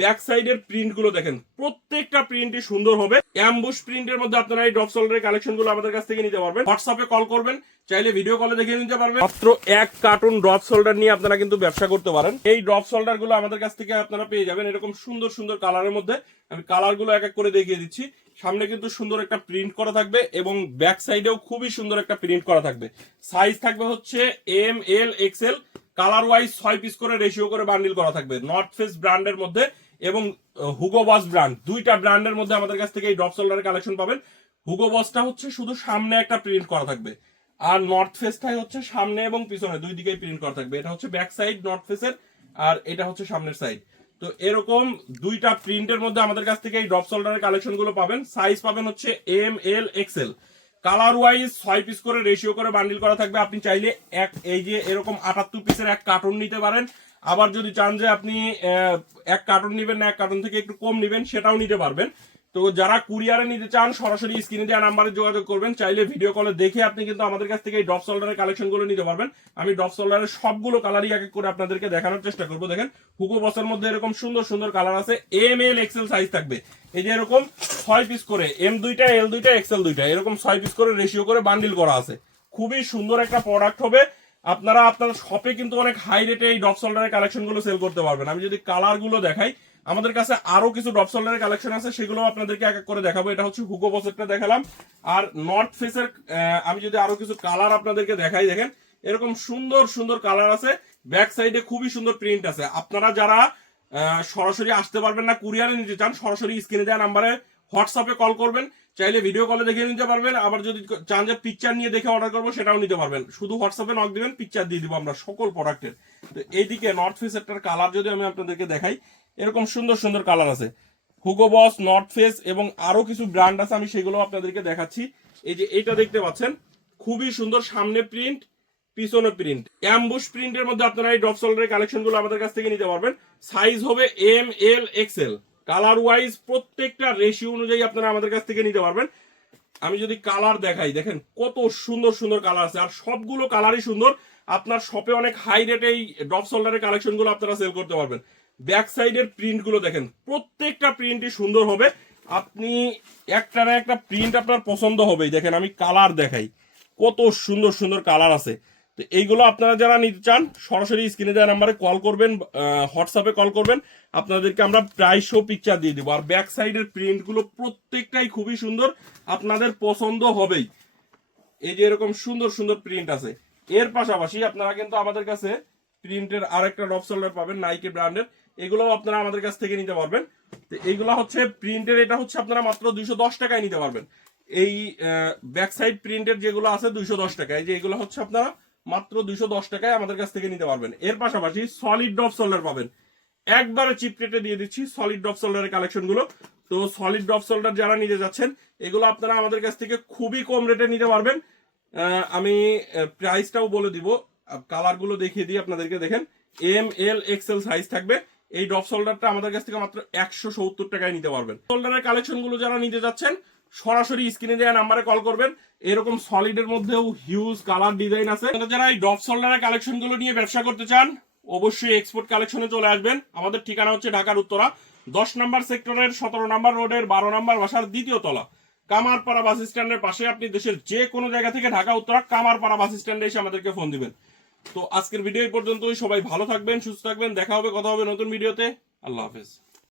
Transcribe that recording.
Back সাইডের print গুলো দেখেন, প্রত্যেকটা প্রিন্টই সুন্দর হবে। অ্যাম্বুশ প্রিন্টের মধ্যে আপনারা এই ড্রপ শোল্ডারের কালেকশন গুলো আমাদের কাছ থেকে নিতে পারবেন। হোয়াটসঅ্যাপে কল করবেন, চাইলে ভিডিও কলে দেখে নিতে পারবেন। মাত্র 1 কার্টুন ড্রপ শোল্ডার নিয়ে আপনারা কিন্তু ব্যবসা করতে পারেন। এই ড্রপ শোল্ডার গুলো আমাদের কাছ থেকে আপনারা পেয়ে যাবেন এরকম সুন্দর সুন্দর কালারের মধ্যে। আমি কালার গুলো এক এক করে দেখিয়ে দিচ্ছি। সামনে কিন্তু সুন্দর একটা প্রিন্ট করা থাকবে এবং ব্যাক সাইডেও খুবই সুন্দর একটা প্রিন্ট করা থাকবে। সাইজ থাকবে হচ্ছে এম, এল, এক্সএল। কালার ওয়াইজ 6 পিস করে রেশিও করে বান্ডিল করা থাকবে। নর্থ ফেস ব্র্যান্ডের মধ্যে এবং হুগো বস ব্র্যান্ড, দুইটা ব্র্যান্ডের মধ্যে আমাদের কাছ থেকে এই ড্রপ শোল্ডারের কালেকশন পাবেন। হুগো বসটা হচ্ছে শুধু সামনে একটা প্রিন্ট করা থাকবে, আর নর্থ ফেসটাই হচ্ছে সামনে এবং পিছনে দুই দিকেই প্রিন্ট করা থাকবে। এটা হচ্ছে ব্যাক সাইড নর্থ ফেসের, আর এটা হচ্ছে সামনের সাইড। তো এরকম দুইটা প্রিন্টের মধ্যে আমাদের কাছ থেকে এই ড্রপ শোল্ডারের কালেকশন গুলো পাবেন। সাইজ পাবেন হচ্ছে এম, এল, এক্সএল। কালার ওয়াইজ 6 পিস করে রেশিও করে বান্ডিল করা থাকবে। আপনি চাইলে এই যে এরকম 78 পিসের এক কার্টুন নিতে পারেন। আবার যদি চান যে আপনি এক কার্টুন নেবেন না, এক কার্টুন থেকে একটু কম নেবেন, সেটাও নিতে পারবেন। তো যারা কুরিয়ারে নিতে চান সরাসরি স্ক্রিনে দেওয়া নাম্বারে যোগাযোগ করবেন। চাইলে ভিডিও কলে দেখে আপনি কিন্তু আমাদের কাছ থেকে এই ড্রপ শোল্ডারের কালেকশন গুলো নিতে পারবেন। আমি ড্রপ শোল্ডারের সবগুলো কালারই এক এক করে আপনাদেরকে দেখানোর চেষ্টা করবো। দেখেন, হুগো বসের মধ্যে এরকম সুন্দর সুন্দর কালার আছে। এম, এল, এক্সএল সাইজ থাকবে। এই যে এরকম 6 পিস করে, এম দুইটা, এল দুইটা, এক্সএল দুইটা, এরকম 6 পিস করে রেশিও করে বান্ডিল করা আছে। খুবই সুন্দর একটা প্রোডাক্ট হবে। আপনারা আপনার শপে কিন্তু অনেক হাই রেটে এই ড্রপ শোল্ডারের কালেকশন গুলো সেল করতে পারবেন। আমি যদি কালার গুলো দেখাই, আমাদের কাছে আরো কিছু ড্রপ শোল্ডারের কালেকশন আছে, সেগুলো আপনাদেরকে এক এক করে দেখাবো। এটা হচ্ছে হুগো বসেরটা দেখালাম। আর নর্থ ফেসের আমি যদি আরো কিছু কালার আপনাদেরকে দেখাই, দেখেন এরকম সুন্দর সুন্দর কালার আছে। ব্যাক সাইডে খুবই সুন্দর প্রিন্ট আছে। আপনারা যারা সরাসরি আসতে পারবেন না, কুরিয়ারে নিতে চান, সরাসরি স্ক্রিনে দেওয়া নাম্বারে হোয়াটসঅ্যাপে কল করবেন। চাইলে ভিডিও কলে দেখে নিতে পারবেন। আবার যদি চান যে পিকচার নিয়ে দেখে অর্ডার করবো, সেটাও নিতে পারবেন। শুধু হোয়াটসঅ্যাপে নক দিবেন, পিকচার দিয়ে দিব আমরা সকল প্রোডাক্টের। তো এইদিকে নর্থ ফেসেরটার কালার যদি আমি আপনাদেরকে দেখাই, এরকম সুন্দর সুন্দর কালার আছে। হুগো বস, নর্থ ফেস এবং আরো কিছু ব্র্যান্ড আছে, আমি সেগুলো আপনাদেরকে দেখাচ্ছি। এই যে এটা দেখতে পাচ্ছেন, খুবই সুন্দর সামনে প্রিন্ট, পিছনে প্রিন্ট। অ্যাম্বুশ প্রিন্টের মধ্যে আপনারা এই ড্রপ শোল্ডারের কালেকশন গুলো আমাদের কাছ থেকে নিতে পারবেন। সাইজ হবে এম, এল, এক্সএল। কালার ওয়াইজ প্রত্যেকটা রেশিও অনুযায়ী আপনারা আমাদের কাছ থেকে নিতে পারবেন। আমি যদি কালার দেখাই, দেখেন কত সুন্দর সুন্দর কালার আছে, আর সবগুলো কালারই সুন্দর। আপনার শপে অনেক হাই রেটে এই ড্রপ শোল্ডারের কালেকশন গুলো আপনারা সেল করতে পারবেন। ব্যাক সাইডের প্রিন্ট গুলো দেখেন, প্রত্যেকটা প্রিন্টই সুন্দর হবে। আপনি একটা না একটা প্রিন্ট আপনার পছন্দ হবেই। দেখেন আমি কালার দেখাই, কত সুন্দর সুন্দর কালার আছে। তো এইগুলো আপনারা যারা নিতে চান সরাসরি স্ক্রিনে দেওয়া নাম্বারে কল করবেন, হোয়াটসঅ্যাপে কল করবেন। আপনাদেরকে আমরা প্রাইস ও পিকচার দিয়ে দিব। আর ব্যাক সাইডের প্রিন্ট গুলো প্রত্যেকটাই খুবই সুন্দর, আপনাদের পছন্দ হবেই। এই যে এরকম সুন্দর সুন্দর প্রিন্ট আছে। এর পাশাপাশি আপনারা কিন্তু আমাদের কাছে প্রিন্টের আরেকটা ড্রপ শোল্ডার পাবেন নাইকি ব্র্যান্ডের, এগুলো আপনারা আমাদের কাছ থেকে নিতে পারবেন। তো এইগুলো হচ্ছে প্রিন্টের, এটা হচ্ছে আপনারা মাত্র 210 টাকায় নিতে পারবেন। এই ব্যাক সাইড প্রিন্টের যেগুলো আছে 210 টাকায়, যে এগুলো হচ্ছে আপনারা মাত্র 210 টাকায় আমাদের কাছ থেকে নিতে পারবেন। এর পাশাপাশি সলিড ড্রপ শোল্ডার পাবেন, একবারে চিপ রেটে দিয়ে দিচ্ছি সলিড ড্রপ শোল্ডারের কালেকশন গুলো। তো সলিড ড্রপ শোল্ডার যারা নিতে যাচ্ছেন, এগুলো আপনারা আমাদের কাছ থেকে খুবই কম রেটে নিতে পারবেন। আমি প্রাইসটাও বলে দিব, কালার গুলো দেখিয়ে দিই আপনাদেরকে। দেখেন এম, এল, এক্সএল সাইজ থাকবে। এই ড্রপ শোল্ডারটা আমাদের কাছ থেকে মাত্র 170 টাকায় নিতে পারবেন। শোল্ডারের কালেকশন গুলো যারা নিতে যাচ্ছেন সরাসরি স্ক্রিনে দেওয়া নাম্বারে কল করবেন। এরকম সলিডের মধ্যেও হিউজ কালার ডিজাইন আছে। যারা এই ড্রপ শোল্ডারের কালেকশন গুলো নিয়ে ব্যবসা করতে চান, অবশ্যই এক্সপোর্ট কালেকশনে চলে আসবেন। আমাদের ঠিকানা হচ্ছে ঢাকার উত্তরা 10 নম্বর সেক্টরের 17 নম্বর রোডের 12 নম্বর বাসার 2য় তলা, কামারপাড়া বাস স্ট্যান্ডের পাশে। আপনি দেশের যে কোনো জায়গা থেকে ঢাকা উত্তরা কামারপাড়া বাস স্ট্যান্ডে এসে আমাদেরকে ফোন দিবেন। তো আজকের ভিডিও এই পর্যন্তই। সবাই ভালো থাকবেন, সুস্থ থাকবেন। দেখা হবে, কথা হবে নতুন ভিডিওতে। আল্লাহ হাফেজ।